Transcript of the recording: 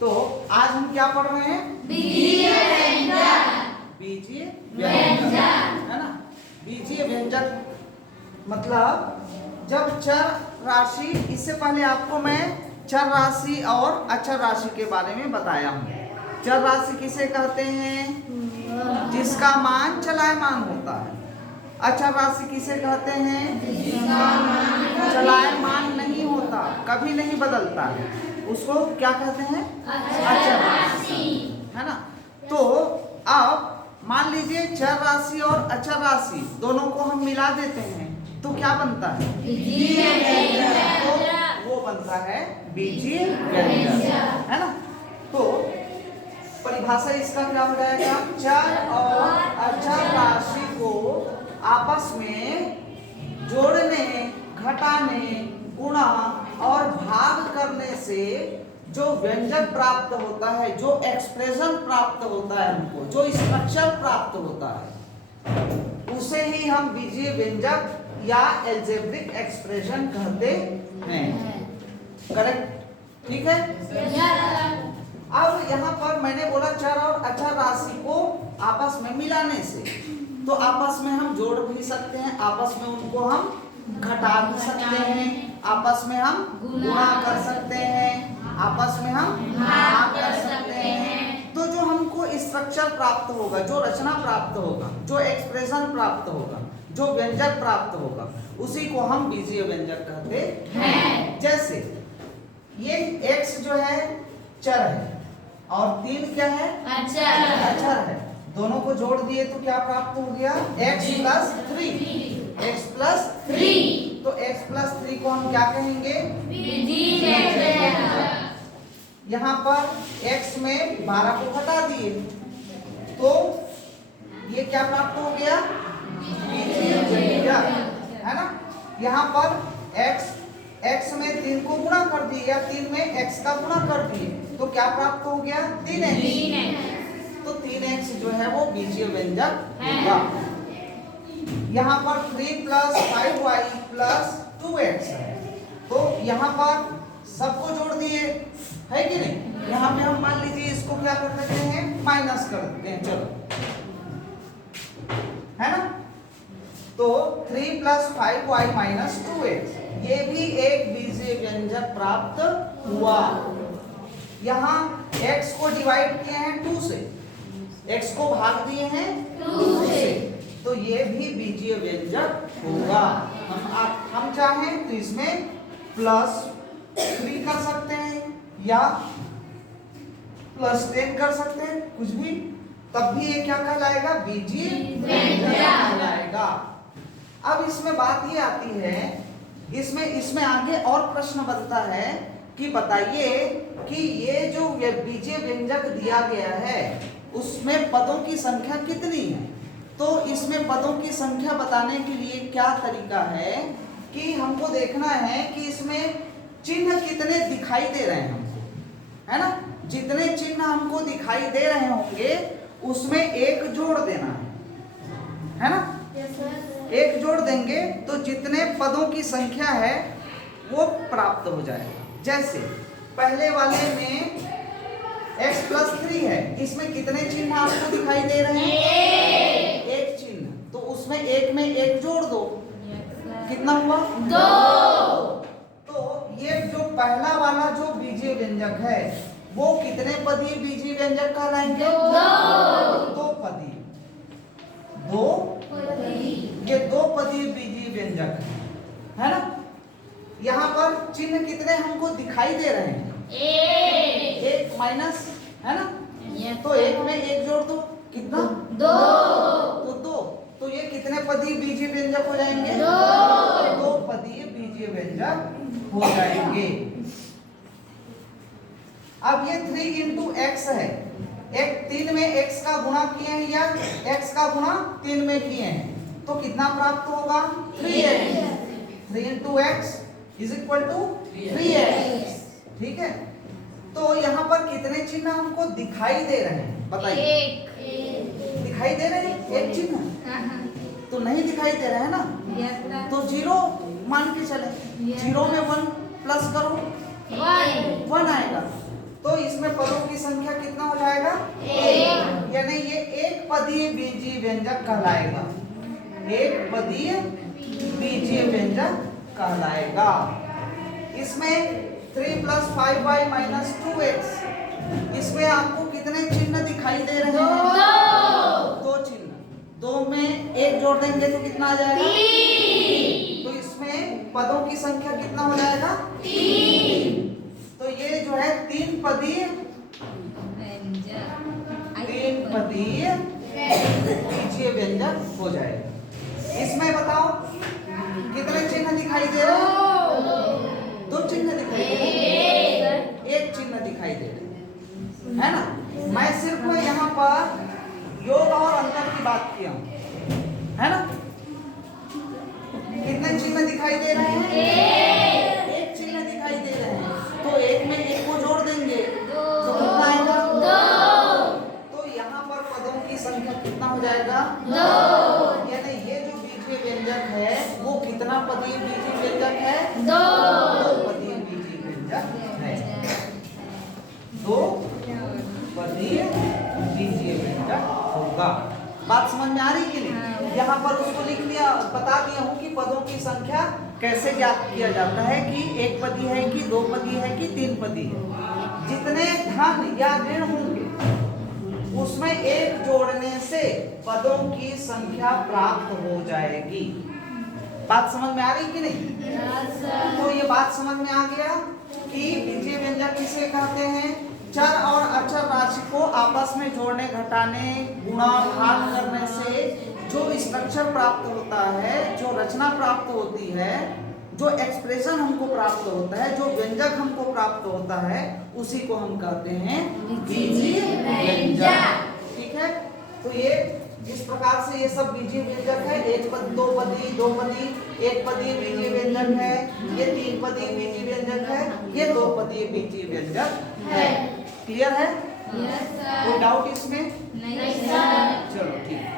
तो आज हम क्या पढ़ रहे हैं? बीजीय व्यंजक। बीजीय व्यंजक, है ना। बीजीय व्यंजक मतलब जब चर राशि, इससे पहले आपको मैं चर राशि और अचर राशि के बारे में बताया हूँ। चर राशि किसे कहते हैं? जिसका मान चलायमान होता है। अचर राशि किसे कहते हैं? चलायमान नहीं होता, कभी नहीं बदलता है, उसको क्या कहते हैं? अचर राशि, है ना। तो अब मान लीजिए चर राशि और अचर राशि दोनों को हम मिला देते हैं तो क्या बनता है? तो वो बनता है बीजीय व्यंजक, है ना। तो परिभाषा इसका क्या हो जाएगा? चर और अचर राशि को आपस में जोड़ने, घटाने, गुणा और भाग करने से जो व्यंजक प्राप्त होता है, जो एक्सप्रेशन प्राप्त होता है, हमको जो स्ट्रक्चर प्राप्त होता है, उसे ही हम बीजीय व्यंजक या एल्जेब्रिक एक्सप्रेशन कहते हैं। करेक्ट? ठीक है। अब यहाँ पर मैंने बोला चर और अचर राशि को आपस में मिलाने से, तो आपस में हम जोड़ भी सकते हैं, आपस में उनको हम घटा भी सकते हैं, आपस में हम गुणा कर सकते हैं, आपस में हम भाग कर सकते हैं। तो जो हमको स्ट्रक्चर प्राप्त होगा, जो रचना प्राप्त होगा, जो एक्सप्रेशन प्राप्त होगा, जो व्यंजक प्राप्त होगा, उसी को हम बीजीय व्यंजक कहते हैं। जैसे ये x जो है चर है और 3 क्या है? अचर है। दोनों को जोड़ दिए तो क्या प्राप्त हो गया? x plus 3। x प्लस 3, तो x प्लस 3 को हम क्या कहेंगे? यहाँ पर x में 12 को हटा दिए तो ये क्या प्राप्त हो गया? है ना। यहाँ पर x में 3 को गुणा कर दिए या 3 में x का गुणा कर दिए तो क्या प्राप्त हो गया? 3x। तो 3x जो है वो बीजीय व्यंजक होगा। यहाँ पर 3 प्लस 5y प्लस 2x है, तो यहाँ पर सबको जोड़ दिए, है कि नहीं। यहाँ पे हम मान लीजिए इसको क्या कर देते हैं? माइनस कर देते हैं, चलो, है ना। तो 3 प्लस 5y माइनस 2x, ये भी एक बीजीय व्यंजक प्राप्त हुआ। यहाँ x को डिवाइड किए हैं 2 से, x को भाग दिए हैं 2 से, तो ये भी बीजीय व्यंजक होगा। हम चाहें तो इसमें प्लस 3 कर सकते हैं या प्लस 10 कर सकते हैं, कुछ भी, तब भी ये क्या कहलाएगा? बीजीय व्यंजक कहलाएगा। अब इसमें बात ये आती है, इसमें आगे और प्रश्न बनता है कि बताइए कि ये जो बीजीय व्यंजक दिया गया है उसमें पदों की संख्या कितनी है। तो इसमें पदों की संख्या बताने के लिए क्या तरीका है कि हमको देखना है कि इसमें चिन्ह कितने दिखाई दे रहे हैं हमको, है ना। जितने चिन्ह हमको दिखाई दे रहे होंगे उसमें एक जोड़ देना है ना। एक जोड़ देंगे तो जितने पदों की संख्या है वो प्राप्त हो जाएगा। जैसे पहले वाले में x प्लस 3 है, इसमें कितने चिन्ह आपको दिखाई दे रहे हैं? एक चिन्ह, तो उसमें एक में एक जोड़ दो, कितना हुआ? 2। तो ये जो पहला वाला जो बीजीय व्यंजक है वो कितने पदीय बीजीय व्यंजक कहलाएंगे? 2 पदीय। ये 2 पदीय बीजीय व्यंजक है ना। यहाँ पर चिन्ह कितने हमको दिखाई दे रहे हैं? एक माइनस, है ना। तो एक में एक जोड़ दो, कितना? 2। तो 2, तो ये कितने पदीय बीजीय व्यंजक हो जाएंगे? 2 पदीय बीजीय व्यंजक हो जाएंगे। अब ये 3 इंटू एक्स है, एक 3 में x का गुणा किए हैं या x का गुणा 3 में किए हैं, तो कितना प्राप्त होगा? 3x। 3 into X is equal to 3x। ठीक है। तो यहाँ पर कितने चिन्ह हमको दिखाई दे रहे हैं बताइए? दिखाई दे रहे हैं एक चिन्ह तो नहीं दिखाई दे रहे हैं ना, तो 0 मान के चले। 0 में 1 प्लस करो 1 आएगा। तो इसमें पदों संख्या कितना हो जाएगा? एक। यानी ये एक पदीय बीजीय व्यंजक कहलाएगा। एक पदीय बीजीय व्यंजक कहलाएगा। इसमें 3 + 5y - 2x, इसमें आपको कितने चिन्ह दिखाई दे रहे हैं? दो चिन्ह। दो में एक जोड़ देंगे तो कितना आ जाएगा? 3। तो इसमें पदों की संख्या कितना हो जाएगा? 3। तो ये जो है तीन पदीय बीजीय व्यंजक हो जाएगा। इसमें बताओ कितने चिन्ह दिखाई दे रहे हैं? दो चिन्ह दिखाई दे रहे हैं, एक चिन्ह दिखाई दे रहे है ना। मैं सिर्फ यहाँ पर योग और अंतर की बात किया हूँ, है ना। कितने चिन्ह दिखाई दे रहे हैं? एक चिन्ह दिखाई दे रहे हैं। तो एक में एक को जोड़ देंगे तो कितना आएगा? 2। तो यहाँ पर पदों की संख्या कितना हो जाएगा? 2। यानी ये जो बीजीय व्यंजक है वो कितना पदीय बीजीय व्यंजक है? 2 पदीय बीजीय व्यंजक है। 2 पदीय बीजीय व्यंजक होगा। बात समझ में आ रही कि नहीं? यहाँ पर उसको लिख लिया, बता दिया हूँ कि पदों की संख्या कैसे ज्ञात किया जाता है कि एक पदी है कि दो पदी है कि तीन पदी है। जितने धन या ऋण होंगे उसमें एक जोड़ने से पदों की संख्या प्राप्त हो जाएगी। बात समझ में आ रही कि नहीं? तो ये बात समझ में आ गया कि बीजीय व्यंजक किसे कहते हैं? चर और अचर राशि को आपस में जोड़ने, घटाने, गुणा, भाग करने से जो स्ट्रक्चर प्राप्त होता है, जो रचना प्राप्त होती है, जो एक्सप्रेशन हमको प्राप्त होता है, जो व्यंजक हमको प्राप्त होता है, उसी को हम कहते हैं बीजीय व्यंजक। ठीक है, तो ये इस प्रकार से ये सब बीजीय व्यंजक है। एक पद, दो पदी, दो पदी, एक पदीय बीजीय व्यंजक है, ये तीन पदीय बीजीय व्यंजक है, ये दो पदीय बीजीय व्यंजक है। क्लियर है? Yes sir. कोई डाउट इसमें? नहीं सर। चलो ठीक है।